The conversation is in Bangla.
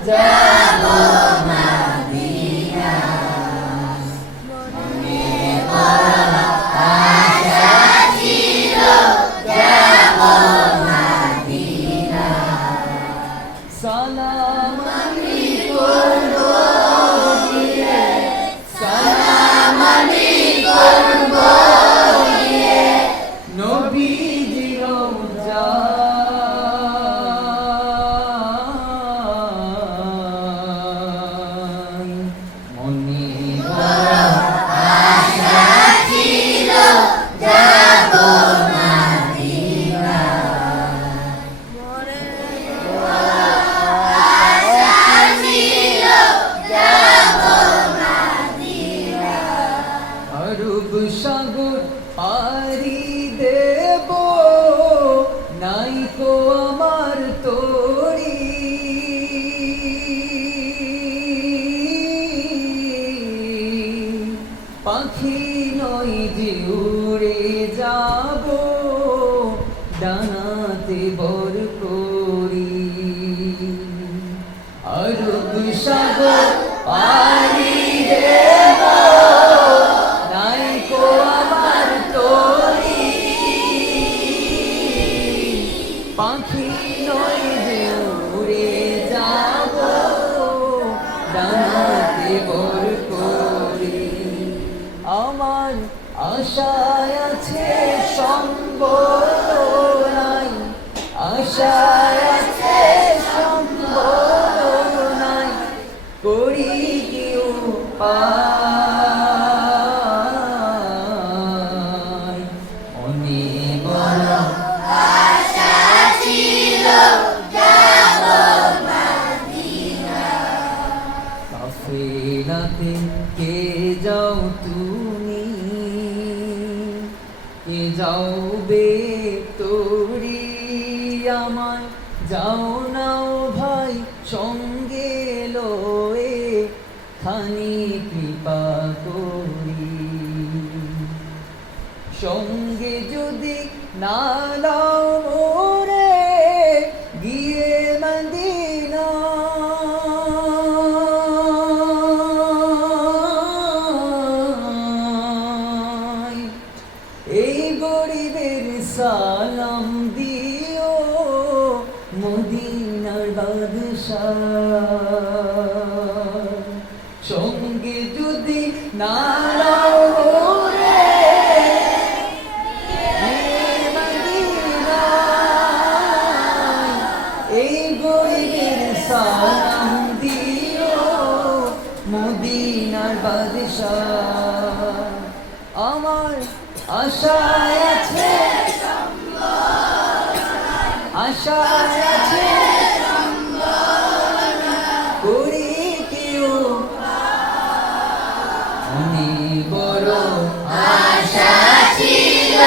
যাব মদিনা মনে বড় আশা ছিল যাব মদিনা সালাম আমি করব গিয়ে সালাম আমি করব গিয়ে নবীজির রওজা সাগর পারি দেব নাই কো আমার তোরি পাখি নই যে উড়ে যাব ডানাতে বর করি আরব সাগর পারি দেব পাখি নয় যে উড়ে যাব ডানাতে বর করি আমার আশায় আছে সম্বল নাই আশায় আছে সম্বল নাই করি কি উপায় অনি বড় কাফেলাতে কে যাও তুমি কে যাও বে তোরি আমায় যাও নাও ভাই সঙ্গে লয়ে খানি কৃপা করি সঙ্গে যদি না লাও মোরে গিয়ে মদিনা এই গরিবের সালাম দিও মদিনার বাদশাহ সঙ্গে যদি না লাও মোরে এই গরিবের সালাম দিও মদিনার বাদশাহ আমার আশায় আছে আশায় আছে করি কেউ আমি বড় আশা ছিল